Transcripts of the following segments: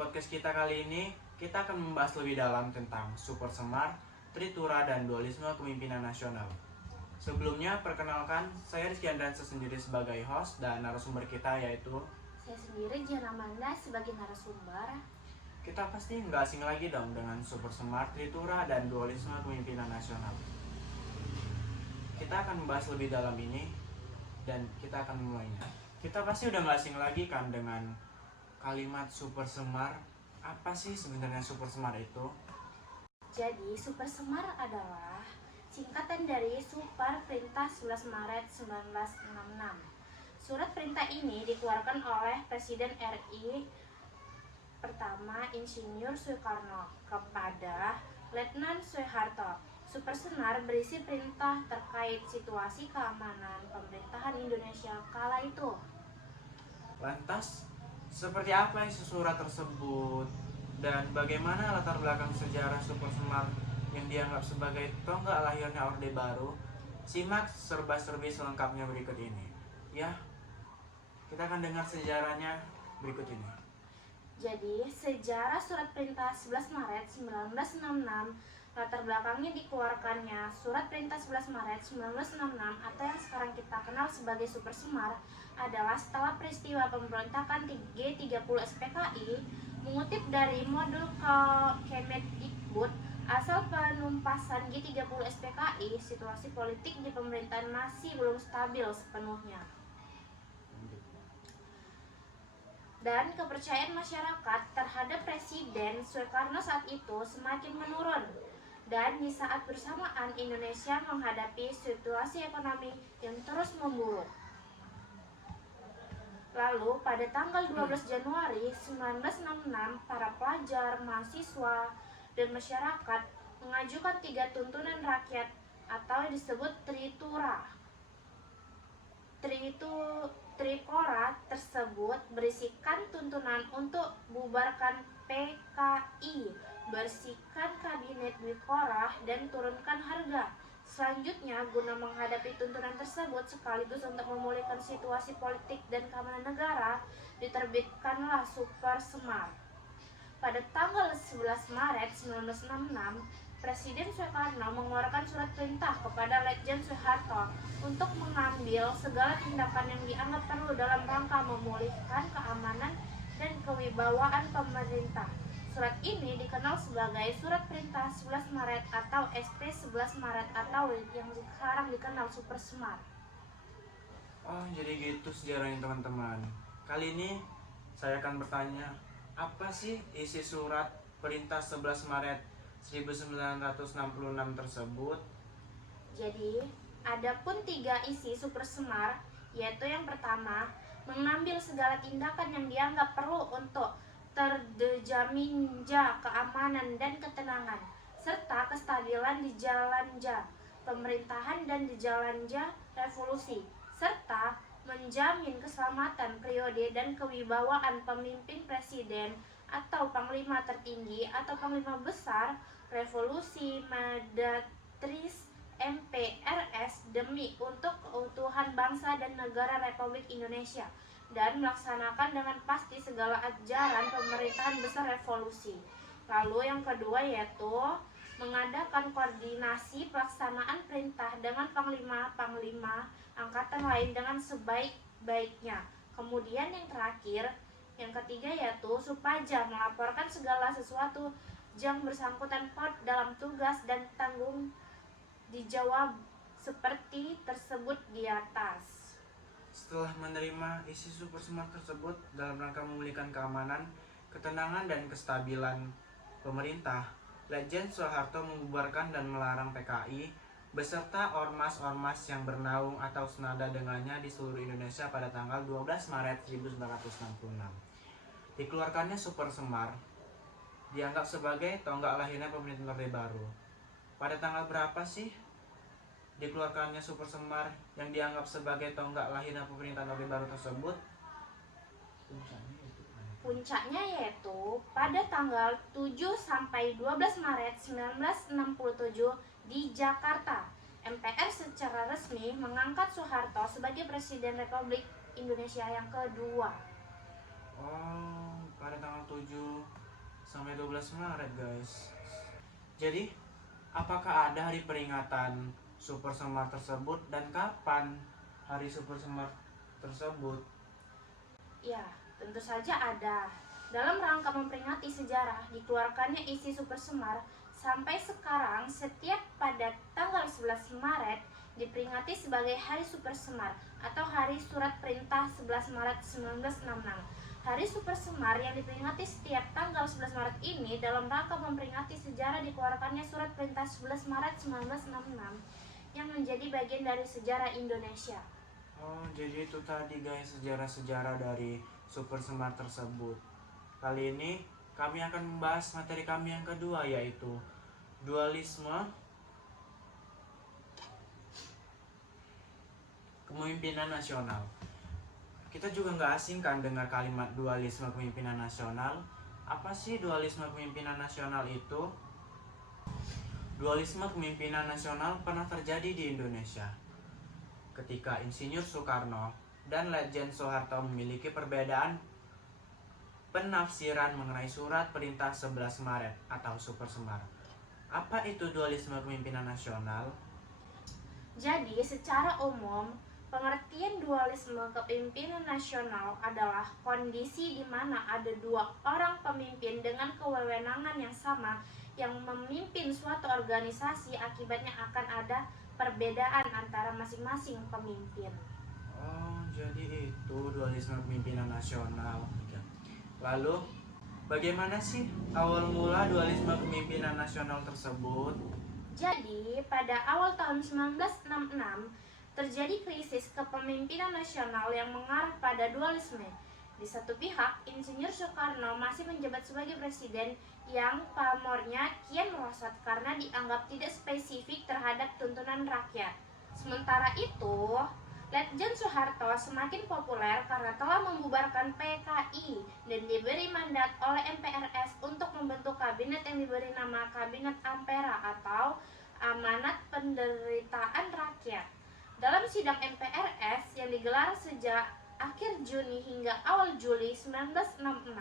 podcast kita kali ini, kita akan membahas lebih dalam tentang Super Semar, Tritura, dan dualisme kepemimpinan nasional. Sebelumnya, perkenalkan, saya Rizky Andriansyah sendiri sebagai host dan narasumber kita yaitu Saya sendiri Jana Amanda sebagai narasumber. kita pasti nggak asing lagi dong dengan Super Semar, Tritura, dan dualisme kepemimpinan nasional. Kita akan membahas lebih dalam ini dan kita akan memulainya. Kita pasti udah nggak asing lagi kan dengan kalimat Super Semar. Apa sih sebenarnya Super Semar itu? Jadi, Super Semar adalah singkatan dari Super Perintah 11 Maret 1966. Surat perintah ini dikeluarkan oleh Presiden RI pertama Insinyur Soekarno kepada Letnan Soeharto. Super Semar berisi perintah terkait situasi keamanan pemerintahan Indonesia kala itu. Lantas, seperti apa isi surat tersebut? Dan bagaimana latar belakang sejarah Super Semar yang dianggap sebagai tonggak lahirnya Orde Baru? Simak serba-serbi selengkapnya berikut ini. Ya, kita akan dengar sejarahnya berikut ini. Jadi, sejarah surat perintah 11 Maret 1966 latar belakangnya dikeluarkannya Surat Perintah 11 Maret 1966 atau yang sekarang kita kenal sebagai Super Semar adalah setelah peristiwa pemberontakan G30 SPKI mengutip dari modul Kemendikbud asal penumpasan G30 SPKI, situasi politik di pemerintahan masih belum stabil sepenuhnya. Dan kepercayaan masyarakat terhadap Presiden Soekarno saat itu semakin menurun. Dan di saat bersamaan Indonesia menghadapi situasi ekonomi yang terus memburuk. Lalu pada tanggal 12 Januari 1966, para pelajar, mahasiswa, dan masyarakat mengajukan 3 tuntunan rakyat atau yang disebut Tritura. Trikora tersebut berisikan tuntunan untuk bubarkan PKI, bersihkan kabinet Dwikora, dan turunkan harga. Selanjutnya, guna menghadapi tuntunan tersebut sekaligus untuk memulihkan situasi politik dan keamanan negara, diterbitkanlah Super Semar. Pada tanggal 11 Maret 1966, Presiden Soekarno mengeluarkan surat perintah kepada Letjen Soeharto untuk mengambil segala tindakan yang dianggap perlu dalam rangka memulihkan keamanan dan kewibawaan pemerintah. Surat ini dikenal sebagai Surat Perintah 11 Maret atau SP 11 Maret atau yang sekarang dikenal Super Semar. Oh, jadi gitu sejarahnya teman-teman. Kali ini saya akan bertanya, apa sih isi surat Perintah 11 Maret 1966 tersebut? Jadi, ada pun 3 isi Super Semar, yaitu yang pertama, mengambil segala tindakan yang dianggap perlu untuk terjaminnya keamanan dan ketenangan, serta kestabilan di jalannya pemerintahan dan di jalannya revolusi, serta menjamin keselamatan periode dan kewibawaan pemimpin presiden atau panglima tertinggi atau panglima besar revolusi Madatris MPRS demi untuk keutuhan bangsa dan negara Republik Indonesia dan melaksanakan dengan pasti segala ajaran pemerintahan besar revolusi. Lalu yang kedua yaitu mengadakan koordinasi pelaksanaan perintah dengan panglima-panglima angkatan lain dengan sebaik-baiknya. Kemudian yang terakhir, yang ketiga yaitu Supaja melaporkan segala sesuatu yang bersangkutan dalam tugas dan tanggung dijawab seperti tersebut di atas. Setelah menerima isi Super Semar tersebut dalam rangka memulihkan keamanan, ketenangan, dan kestabilan pemerintah, Letjen Soeharto membubarkan dan melarang PKI beserta ormas-ormas yang bernaung atau senada dengannya di seluruh Indonesia pada tanggal 12 Maret 1966. Dikeluarkannya Super Semar dianggap sebagai tonggak lahirnya pemerintahan Orde Baru. Pada tanggal berapa sih dikeluarkannya Super Semar yang dianggap sebagai tonggak lahirnya pemerintahan Orde Baru tersebut? Puncaknya yaitu pada tanggal 7 sampai 12 Maret 1967 di Jakarta. MPR secara resmi mengangkat Soeharto sebagai Presiden Republik Indonesia yang kedua. Oh, pada tanggal 7 sampai 12 Maret, guys. Jadi, apakah ada hari peringatan Super Semar tersebut dan kapan hari Super Semar tersebut? Ya, tentu saja ada. Dalam rangka memperingati sejarah dikeluarkannya isi Super Semar, sampai sekarang setiap pada tanggal 11 Maret diperingati sebagai Hari Super Semar atau Hari Surat Perintah 11 Maret 1966. Hari Super Semar yang diperingati setiap tanggal 11 Maret ini dalam rangka memperingati sejarah dikeluarkannya Surat Perintah 11 Maret 1966 yang menjadi bagian dari sejarah Indonesia. Oh, jadi itu tadi guys sejarah-sejarah dari Super Semar tersebut. Kali ini kami akan membahas materi kami yang kedua, yaitu dualisme kepemimpinan nasional. Kita juga nggak asing kan dengar kalimat dualisme kepemimpinan nasional. Apa sih dualisme kepemimpinan nasional itu? Dualisme kepemimpinan nasional pernah terjadi di Indonesia ketika Insinyur Soekarno dan Letjen Soeharto memiliki perbedaan penafsiran mengenai Surat Perintah 11 Maret atau Super Semar. Apa itu dualisme kepemimpinan nasional? Jadi, secara umum, pengertian dualisme kepemimpinan nasional adalah kondisi di mana ada dua orang pemimpin dengan kewenangan yang sama yang memimpin suatu organisasi, akibatnya akan ada perbedaan antara masing-masing pemimpin. Oh, jadi itu dualisme kepemimpinan nasional. Lalu, bagaimana sih awal mula dualisme kepemimpinan nasional tersebut? Jadi, pada awal tahun 1966, terjadi krisis kepemimpinan nasional yang mengarah pada dualisme. Di satu pihak, Insinyur Soekarno masih menjabat sebagai presiden yang pamornya kian merosot karena dianggap tidak spesifik terhadap tuntunan rakyat. Sementara itu, Letjen Soeharto semakin populer karena telah membubarkan PKI dan diberi mandat oleh MPRS untuk membentuk kabinet yang diberi nama Kabinet Ampera atau Amanat Penderitaan Rakyat. Dalam sidang MPRS yang digelar sejak akhir Juni hingga awal Juli 1966,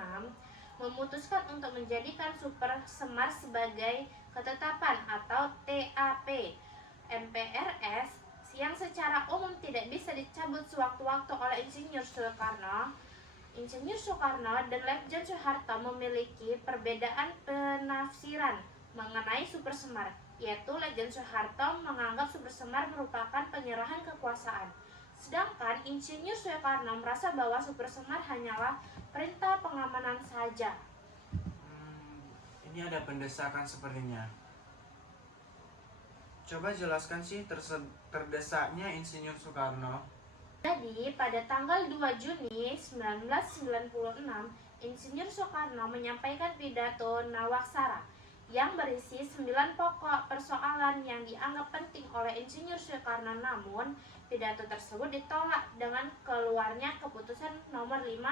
memutuskan untuk menjadikan Super Semar sebagai ketetapan atau TAP MPRS yang secara umum tidak bisa dicabut sewaktu-waktu oleh Insinyur Soekarno. Insinyur Soekarno dan Letjen Soeharto memiliki perbedaan penafsiran mengenai Super Semar, yaitu Letjen Soeharto menganggap Super Semar merupakan penyerahan kekuasaan, sedangkan Insinyur Soekarno merasa bahwa Super Semar hanyalah perintah pengamanan saja. Ini ada pendesakan sepertinya. Coba jelaskan sih terdesaknya Insinyur Soekarno. Jadi, pada tanggal 2 Juni 1996, Insinyur Soekarno menyampaikan pidato Nawaksara yang berisi 9 pokok persoalan yang dianggap penting oleh Insinyur Soekarno. Namun, pidato tersebut ditolak dengan keluarnya keputusan nomor 5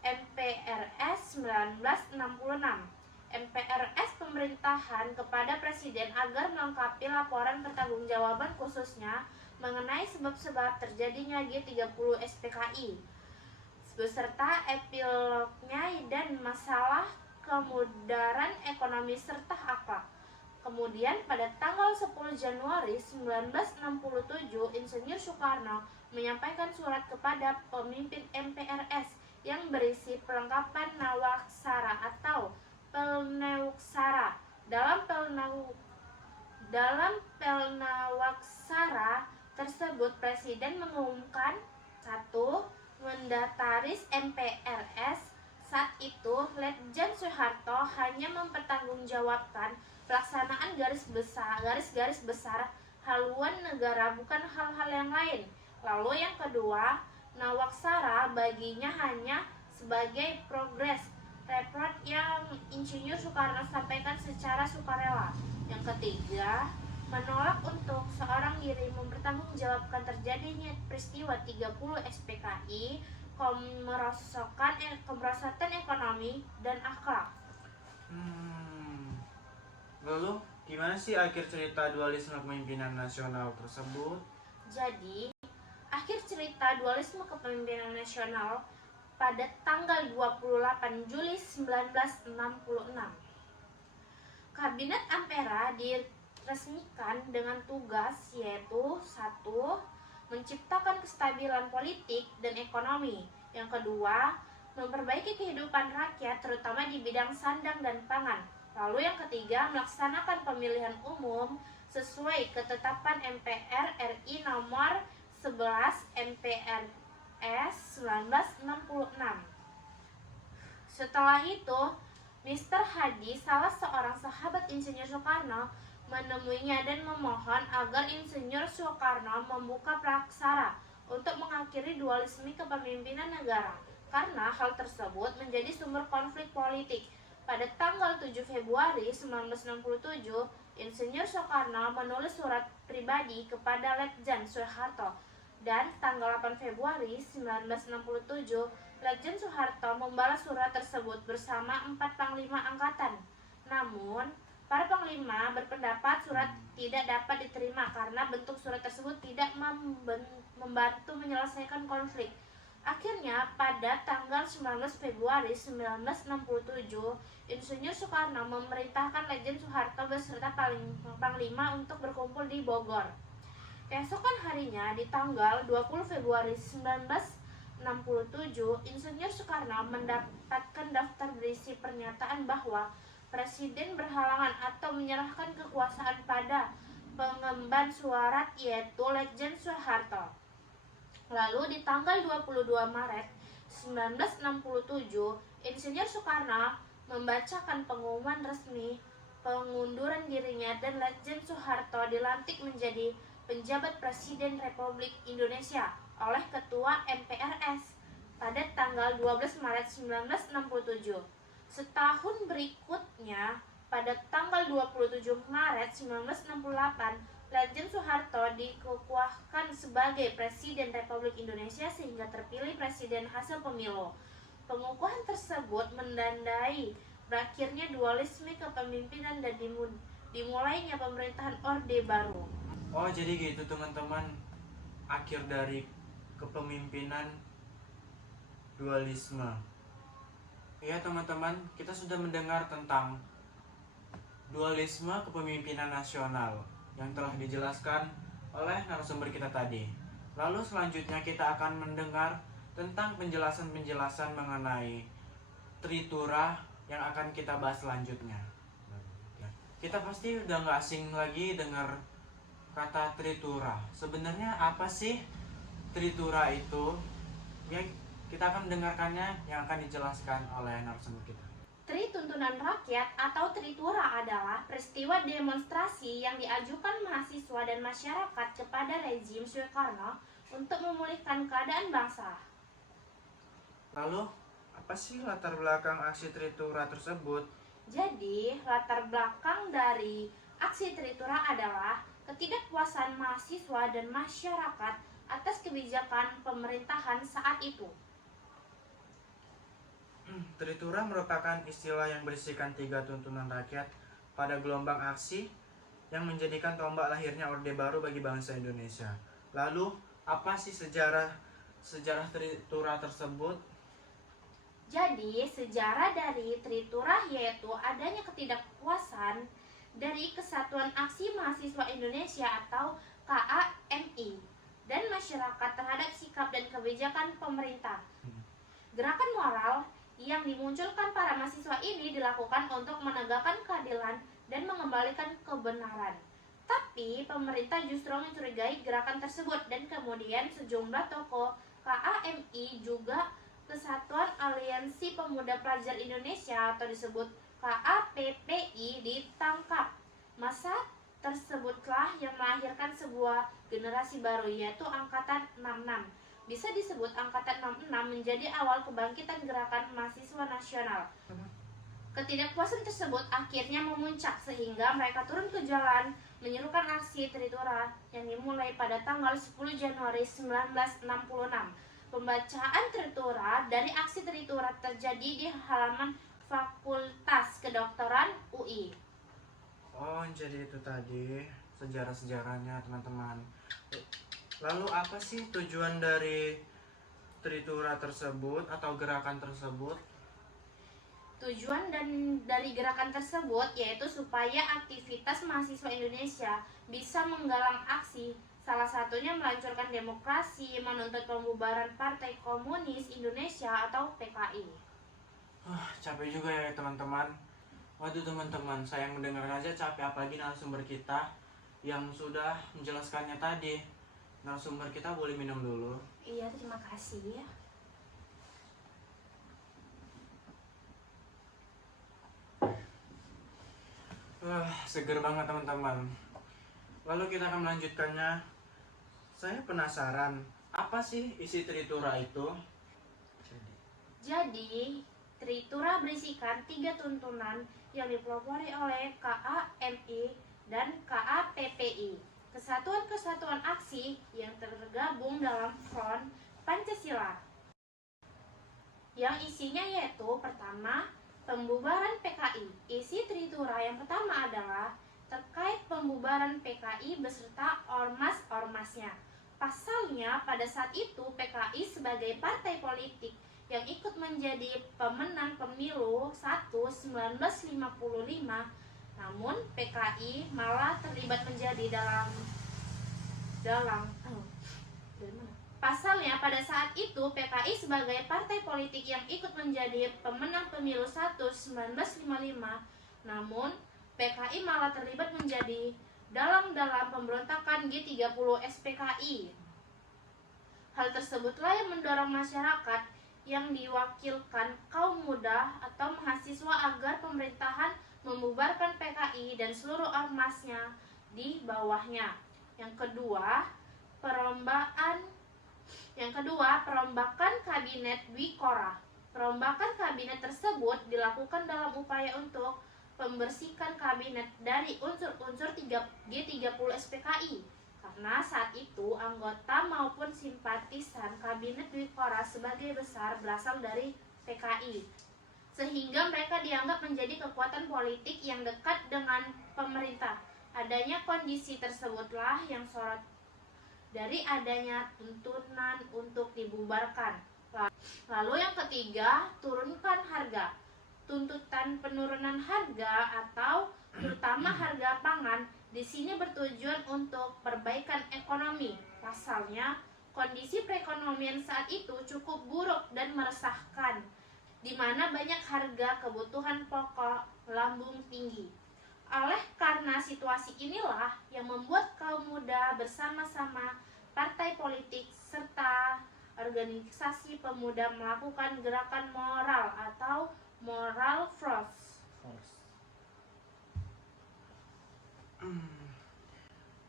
MPRS 1966. MPRS pemerintahan kepada Presiden agar melengkapi laporan pertanggungjawaban khususnya mengenai sebab-sebab terjadinya G30 SPKI beserta epilognya dan masalah kemudaran ekonomi serta akhlak. Kemudian pada tanggal 10 Januari 1967, Insinyur Soekarno menyampaikan surat kepada pemimpin MPRS yang berisi pelengkapan Nawaksara atau Pelnawaksara. Dalam Pelnawaksara tersebut, Presiden mengumumkan 1. Mendataris MPRS. Saat itu, Letjen Soeharto hanya mempertanggungjawabkan pelaksanaan garis-garis besar haluan negara, bukan hal-hal yang lain. Lalu yang kedua, Nawaksara baginya hanya sebagai progres report yang Insinyur Soekarno sampaikan secara sukarela. Yang ketiga, menolak untuk seorang diri mempertanggungjawabkan terjadinya peristiwa 30 SPKI, kemerosotan ekonomi, dan akhlak. Lalu, gimana sih akhir cerita dualisme kepemimpinan nasional tersebut? Jadi, akhir cerita dualisme kepemimpinan nasional pada tanggal 28 Juli 1966. Kabinet Ampera diresmikan dengan tugas yaitu 1. Menciptakan kestabilan politik dan ekonomi. Yang kedua, memperbaiki kehidupan rakyat terutama di bidang sandang dan pangan. Lalu yang ketiga, melaksanakan pemilihan umum sesuai ketetapan MPR RI nomor 11 MPRS 1966. Setelah itu, Mr. Hadi, salah seorang sahabat Insinyur Soekarno, menemuinya dan memohon agar Insinyur Soekarno membuka praksara untuk mengakhiri dualisme kepemimpinan negara, karena hal tersebut menjadi sumber konflik politik. Pada tanggal 7 Februari 1967, Insinyur Soekarno menulis surat pribadi kepada Letjen Soeharto, dan tanggal 8 Februari 1967, Letjen Soeharto membalas surat tersebut bersama 4 panglima angkatan. Namun, para panglima berpendapat surat tidak dapat diterima karena bentuk surat tersebut tidak membantu menyelesaikan konflik. Akhirnya, pada tanggal 19 Februari 1967, Insinyur Soekarno memerintahkan Letjen Soeharto beserta panglima untuk berkumpul di Bogor. Keesokan harinya, di tanggal 20 Februari 1967, Insinyur Soekarno mendapatkan daftar berisi pernyataan bahwa Presiden berhalangan atau menyerahkan kekuasaan pada pengemban surat yaitu Letjen Soeharto. Lalu di tanggal 22 Maret 1967, Insinyur Soekarno membacakan pengumuman resmi pengunduran dirinya dan Letjen Soeharto dilantik menjadi penjabat Presiden Republik Indonesia oleh Ketua MPRS pada tanggal 12 Maret 1967. Setahun berikutnya, pada tanggal 27 Maret 1968, Letjen Soeharto dikukuhkan sebagai Presiden Republik Indonesia sehingga terpilih Presiden hasil pemilu. Pengukuhan tersebut menandai berakhirnya dualisme kepemimpinan dan dimulainya pemerintahan Orde Baru. Oh, jadi gitu teman-teman, akhir dari kepemimpinan dualisme. Ya teman-teman, kita sudah mendengar tentang dualisme kepemimpinan nasional yang telah dijelaskan oleh narasumber kita tadi. Lalu selanjutnya kita akan mendengar tentang penjelasan-penjelasan mengenai tritura yang akan kita bahas selanjutnya. Kita pasti udah gak asing lagi dengar kata tritura. Sebenarnya apa sih tritura itu? Ya, kita akan mendengarkannya yang akan dijelaskan oleh narasumber kita. Tri Tuntunan Rakyat atau Tritura adalah peristiwa demonstrasi yang diajukan mahasiswa dan masyarakat kepada rezim Soekarno untuk memulihkan keadaan bangsa. Lalu, apa sih latar belakang aksi Tritura tersebut? Jadi, latar belakang dari aksi Tritura adalah ketidakpuasan mahasiswa dan masyarakat atas kebijakan pemerintahan saat itu. Tritura merupakan istilah yang berisikan 3 tuntunan rakyat pada gelombang aksi yang menjadikan tombak lahirnya Orde Baru bagi bangsa Indonesia. Lalu, apa sih sejarah Tritura tersebut? Jadi, sejarah dari Tritura yaitu adanya ketidakpuasan dari Kesatuan Aksi Mahasiswa Indonesia atau KAMI dan masyarakat terhadap sikap dan kebijakan pemerintah. Gerakan moral yang dimunculkan para mahasiswa ini dilakukan untuk menegakkan keadilan dan mengembalikan kebenaran. Tapi pemerintah justru mencurigai gerakan tersebut dan kemudian sejumlah tokoh KAMI juga Kesatuan Aliansi Pemuda Pelajar Indonesia atau disebut KAPPI ditangkap. Masa tersebutlah yang melahirkan sebuah generasi baru yaitu Angkatan 66. Bisa disebut Angkatan 66 menjadi awal kebangkitan gerakan mahasiswa nasional. Ketidakpuasan tersebut akhirnya memuncak sehingga mereka turun ke jalan menyerukan aksi Tritura yang dimulai pada tanggal 10 Januari 1966. Pembacaan Tritura dari aksi Tritura terjadi di halaman Fakultas Kedokteran UI. Oh, jadi itu tadi sejarah-sejarahnya teman-teman. Lalu apa sih tujuan dari Tritura tersebut atau gerakan tersebut? Tujuan dari gerakan tersebut yaitu supaya aktivitas mahasiswa Indonesia bisa menggalang aksi, salah satunya melanjutkan demokrasi, menuntut pembubaran Partai Komunis Indonesia atau PKI. Capek juga ya teman-teman. Waduh teman-teman, saya mendengar aja capek, apalagi narasumber kita yang sudah menjelaskannya tadi. Narasumber kita boleh minum dulu. Iya, terima kasih ya. Seger banget teman-teman. Lalu kita akan melanjutkannya. Saya penasaran, apa sih isi Tritura itu? Jadi, Tritura berisikan 3 tuntunan yang dipelopori oleh KAMI dan KAPPI, kesatuan-kesatuan aksi yang tergabung dalam Front Pancasila, yang isinya yaitu pertama, pembubaran PKI. Isi Tritura yang pertama adalah terkait pembubaran PKI beserta ormas-ormasnya. Pasalnya, pada saat itu PKI sebagai partai politik yang ikut menjadi pemenang pemilu 1955, namun PKI malah terlibat menjadi Pasalnya, pada saat itu PKI sebagai partai politik yang ikut menjadi pemenang pemilu 1955, namun PKI malah terlibat menjadi dalam pemberontakan G30 SPKI. Hal tersebutlah yang mendorong masyarakat yang diwakilkan kaum muda atau mahasiswa agar pemerintahan membubarkan PKI dan seluruh ormasnya di bawahnya. Yang kedua, perombakan kabinet Dwikora. Perombakan kabinet tersebut dilakukan dalam upaya untuk membersihkan kabinet dari unsur-unsur G30 SPKI, karena saat itu anggota maupun simpatisan kabinet Dwikora sebagai besar berasal dari PKI, sehingga mereka dianggap menjadi kekuatan politik yang dekat dengan pemerintah. Adanya kondisi tersebutlah yang sorot dari adanya tuntunan untuk dibubarkan. Lalu yang ketiga, turunkan harga. Tuntutan penurunan harga atau terutama harga pangan di sini bertujuan untuk perbaikan ekonomi. Pasalnya, kondisi perekonomian saat itu cukup buruk dan meresahkan, di mana banyak harga kebutuhan pokok melambung tinggi. Oleh karena situasi inilah yang membuat kaum muda bersama-sama partai politik serta organisasi pemuda melakukan gerakan moral atau moral force.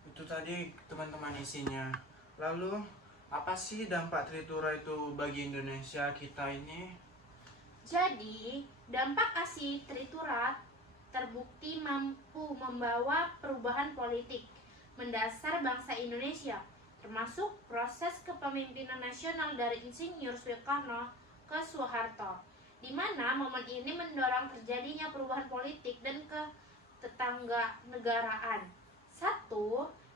Itu tadi teman-teman isinya. Lalu apa sih dampak Tritura itu bagi Indonesia kita ini? Jadi, dampak aksi Tritura terbukti mampu membawa perubahan politik mendasar bangsa Indonesia, termasuk proses kepemimpinan nasional dari Insinyur Soekarno ke Soeharto, di mana momen ini mendorong terjadinya perubahan politik dan ketetangganegaraan. 1.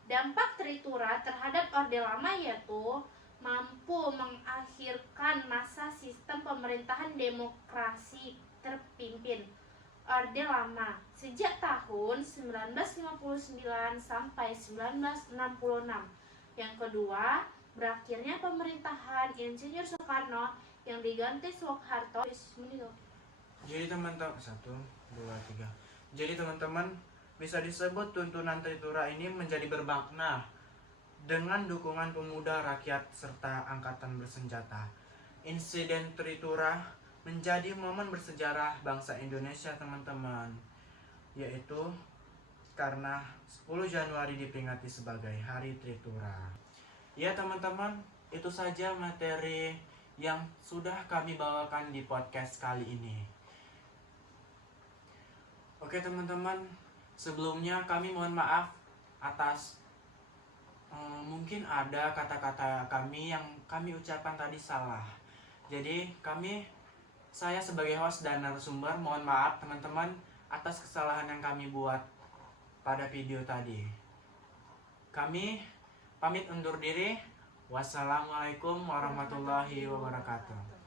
Dampak Tritura terhadap Orde Lama yaitu mampu mengakhirkan masa sistem pemerintahan demokrasi terpimpin Orde Lama sejak tahun 1959 sampai 1966. Yang kedua, berakhirnya pemerintahan Insinyur Soekarno yang diganti Soeharto. Jadi teman-teman, 1, 2, 3. Jadi teman-teman, bisa disebut tuntunan Tritura ini menjadi bermakna dengan dukungan pemuda, rakyat, serta angkatan bersenjata. Insiden Tritura menjadi momen bersejarah bangsa Indonesia teman-teman, yaitu karena 10 Januari diperingati sebagai Hari Tritura. Ya teman-teman, itu saja materi yang sudah kami bawakan di podcast kali ini. Oke teman-teman, sebelumnya kami mohon maaf atas mungkin ada kata-kata kami yang kami ucapkan tadi salah. Jadi saya sebagai host dan narasumber mohon maaf teman-teman atas kesalahan yang kami buat pada video tadi. Kami pamit undur diri. Wassalamualaikum warahmatullahi wabarakatuh.